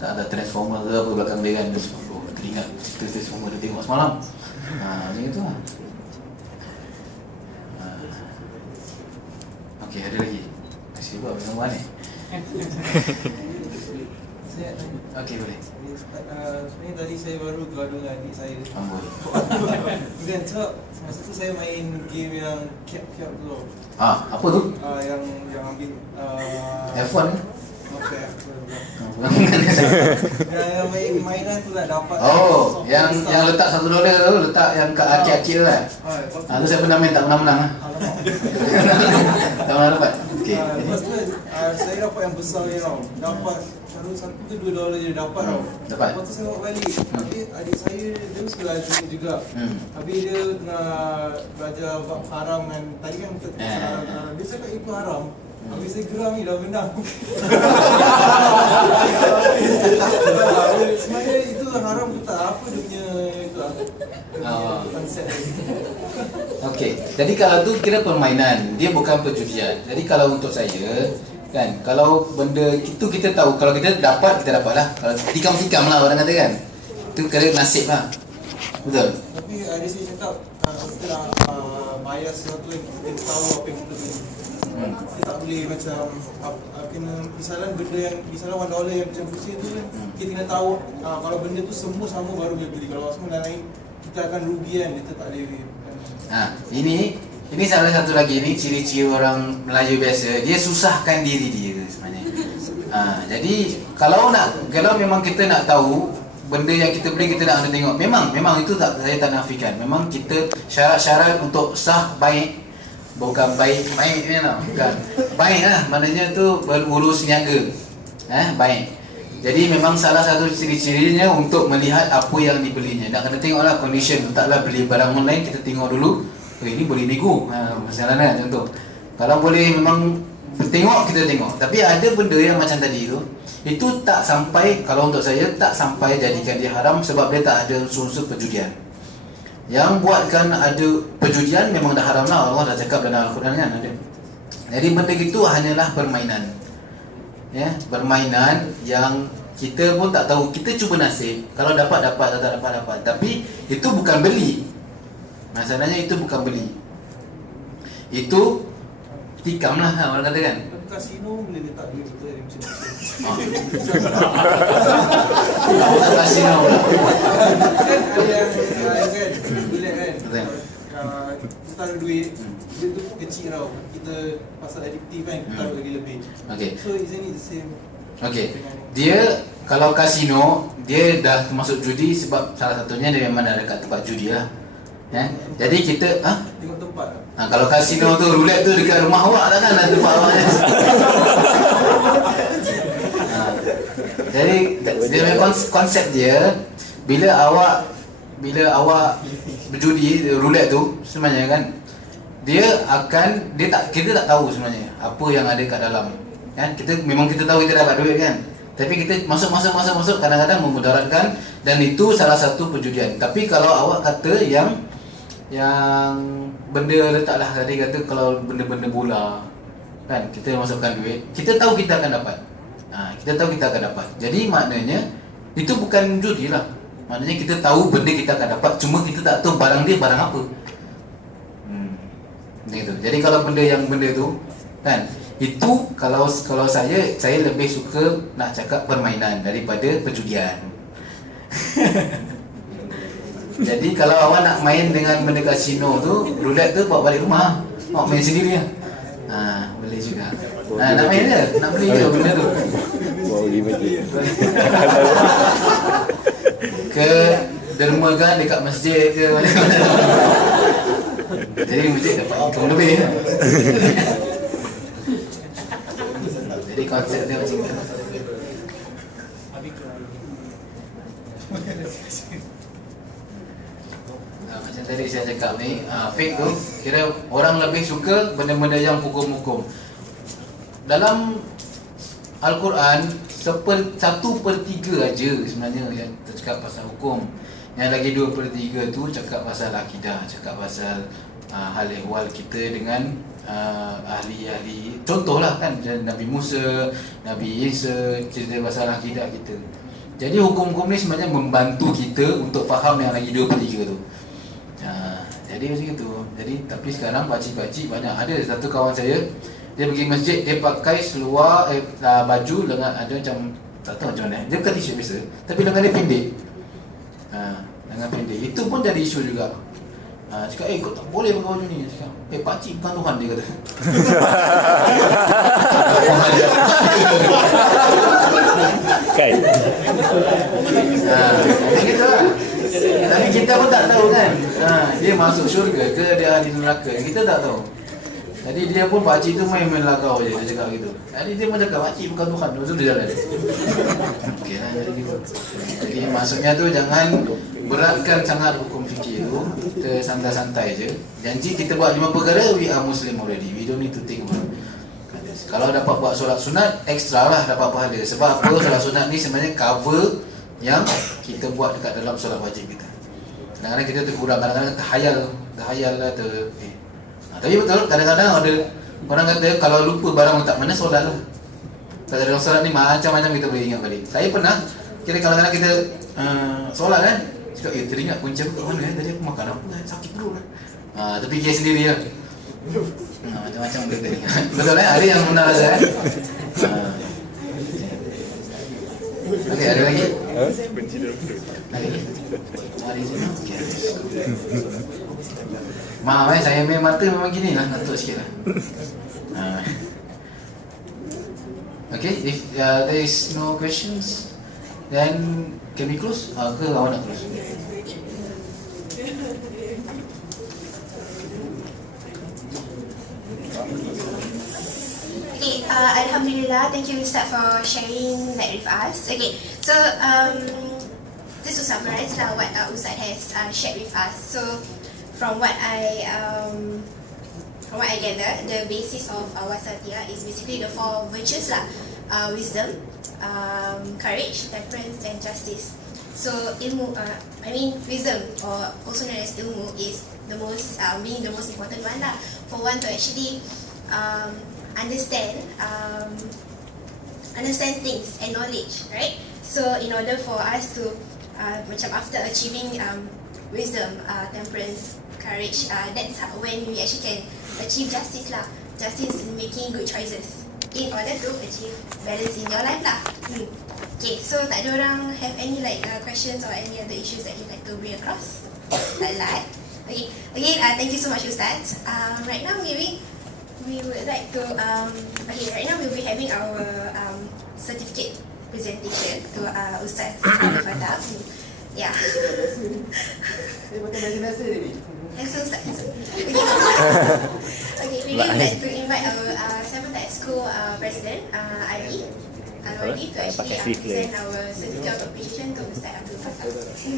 ada Transformer ke apa belakang dia kan. Oh, teringat cerita Transformer dia tengok semalam. Macam itu lah. Okey, ada lagi. Kasih buat pertemuan ni. Saya tanya. Okey, boleh. Sebenarnya tadi saya baru gaduh dengan adik saya. Amboi. Bukan, sebab masa tu saya main game yang Kiap tu. Apa tu? Yang ambil F1 ni? okay. Bukan. Yang mainan tu lah dapat. Oh, yang letak $1 tu, letak yang kat akid-akid tu kan? Tu saya pernah main, tak pernah menang lah. Tak pernah dapat. Okey. Lepas tu saya dapat yang besar ni tau. Dapat satu ke $2 je dapat tau. Dapat. Lepas tu saya bawa balik. Adik saya dia suka lagu juga. Habis dia tengah belajar bab haram kan. Tadi kan haram. Dia cakap itu haram. Habis saya geram ni dah menang. Sebenarnya itu haram ke tak? Apa dia punya itu lah. Konsep dia. Okey, jadi kalau tu kira permainan, dia bukan perjudian. Jadi kalau untuk saya, kan, kalau benda itu kita tahu, kalau kita dapat, kita dapat lah. Kalau tikam-tikam lah orang kata kan. Itu kira nasib lah. Betul? Tapi ada saya cakap, setelah bayar sesuatu yang kita tahu apa yang kita beli. Kita tak boleh macam kena misalnya benda yang misalnya $1 yang macam pusing tu kan, kita kena tahu kalau benda tu semua sama baru boleh beli. Kalau semua lain kita akan rugi kan, kita tak boleh. Ini salah satu lagi ni ciri-ciri orang Melayu biasa, dia susahkan diri dia sebenarnya. Jadi kalau memang kita nak tahu benda yang kita beli, kita nak kena tengok. Memang itu tak, saya tak nafikan. Memang kita syarat-syarat untuk sah baik. Bukan baik ni lah, bukan baik lah, maknanya tu berurus niaga, baik. Jadi memang salah satu ciri-cirinya untuk melihat apa yang dibelinya. Nak kena tengoklah condition. Taklah beli barang online kita tengok dulu, ini boleh nego, perjalanan contoh. Kalau boleh memang tengok, kita tengok. Tapi ada benda yang macam tadi tu, itu tak sampai, kalau untuk saya tak sampai jadikan dia haram, sebab dia tak ada unsur-unsur perjudian. Yang buatkan ada perjudian memang dah haram lah. Allah dah cakap dalam Al-Quran kan ada. Jadi benda itu hanyalah permainan, permainan yang kita pun tak tahu. Kita cuba nasib, kalau dapat, tak dapat. Tapi itu bukan beli. Masalahnya itu bukan beli, itu tikam lah orang kata kan. Kasino boleh letak duit kita dari macam kasino pula. Kan ada yang kan bilik kan, kita taruh duit, duit tu kecil tau. Kita pasal adiktif kan, kita taruh lagi lebih. Okay. So isn't it the same? Okay. Dia kalau kasino, dia dah termasuk judi sebab salah satunya dia memang ada dekat tempat judi lah. Jadi kita tengok tempat lah. Kalau kasino tu, roulette tu dekat rumah awak takkan ada tempat awak. Jadi dia konsep dia, bila awak berjudi roulette tu sebenarnya kan, kita tak tahu sebenarnya apa yang ada kat dalam. Kan memang kita tahu kita dapat duit kan. Tapi kita masuk kadang-kadang memudaratkan, dan itu salah satu perjudian. Tapi kalau awak kata yang benda letaklah, tadi kata kalau benda-benda bola kan, kita masukkan duit, kita tahu kita akan dapat. Jadi maknanya itu bukan judi lah. Maknanya kita tahu benda kita akan dapat, cuma kita tak tahu barang dia barang apa. Gitu. Jadi kalau benda tu kan, itu kalau saya lebih suka nak cakap permainan daripada perjudian. Jadi kalau awak nak main dengan benda kasino tu, roulette tu bawa balik rumah, awak main sendiri lah. Boleh juga. Nak main je, nak beli je benda tu. Ke dermakan dekat masjid ke mana-mana. Jadi masjid dapat income lebih. Jadi konsep dia macam tu. Macam tadi saya cakap ni, fake tu kira orang lebih suka benda-benda yang hukum-hukum. Dalam Al-Quran 1/3 aja sebenarnya yang tercakap pasal hukum. Yang lagi 2/3 tu cakap pasal akidah, cakap pasal hal ehwal kita dengan ahli-ahli. Contohlah kan Nabi Musa, Nabi Isa, cerita pasal akidah kita. Jadi hukum-hukum ni sebenarnya membantu kita untuk faham yang lagi 23 tu. Jadi macam itu. Jadi tapi sekarang pakcik-pakcik banyak. Ada satu kawan saya, dia pergi masjid, dia pakai seluar baju lengan ada macam tak tahu macam mana. Dia bukan t-shirt biasa, tapi lengan dia pendek. Lengan pendek. Itu pun jadi isu juga. Cakap, kau tak boleh pakai baju ni. Cakap, pakcik bukan Tuhan, dia kata. Kan? Jadi gitu lah. Tapi kita pun tak tahu kan, dia masuk syurga ke dia ahli neraka, kita tak tahu. Jadi dia pun pakcik tu main lagau je, dia cakap gitu. Jadi dia pun cakap, pakcik bukan Tuhan, lepas tu dia jalan. Okay lah, jadi gitu. Jadi maksudnya tu jangan beratkan sangat hukum fikir tu, kita santai-santai je. Janji kita buat 5 perkara, we are Muslim already, we don't need to think about it. Kalau dapat buat solat sunat, extra lah dapat pahala. Sebab apa? Solat sunat ni sebenarnya cover yang kita buat dekat dalam solat wajib kita. Kadang-kadang kita terkurang, kadang-kadang terhayal lah tapi betul, kadang-kadang ada orang kata kalau lupa barang letak mana, solat lah. Kat dalam solat ni macam-macam kita boleh ingat balik. Saya pernah, kira kadang-kadang kita solat kan, cakap, teringat kunci aku kat mana tadi aku makan apa kan, sakit perut lah. Tapi dia sendiri lah. Macam-macam benda ni. Betul kan? Ada yang benar rasa kan? Okay, ada lagi? Ada lagi? Ada sini? Okay. Maaf saya main mata memang gini lah, ngantuk sikit lah. Okay, if there is no questions, then can we close? Ke awak nak close? Okay, Alhamdulillah, thank you Ustaz for sharing that with us. Okay, so this will summarize what Ustaz has shared with us. So from what I gather, the basis of wasatiyah is basically the 4 virtues lah: wisdom, courage, temperance, and justice. So ilmu, wisdom, or also known as ilmu, is the most being the most important one lah, for one to actually understand things and knowledge, right? So in order for us to macam after achieving wisdom, temperance, courage, that's when we actually can achieve justice lah. Justice in making good choices in order to achieve balance in your life lah. Okay, so tak ada orang have any questions or any other issues that you'd like to bring across? Like, okay, again, thank you so much Ustaz. Right now maybe we would like to right now we'll be having our certificate presentation to Ustaz Fatah. Yeah. So Ustaz. Okay, we would like to invite our Sahabat School President Ali Alwadi to actually present our certificate of appreciation to Ustaz Abdul Fatah. Okay.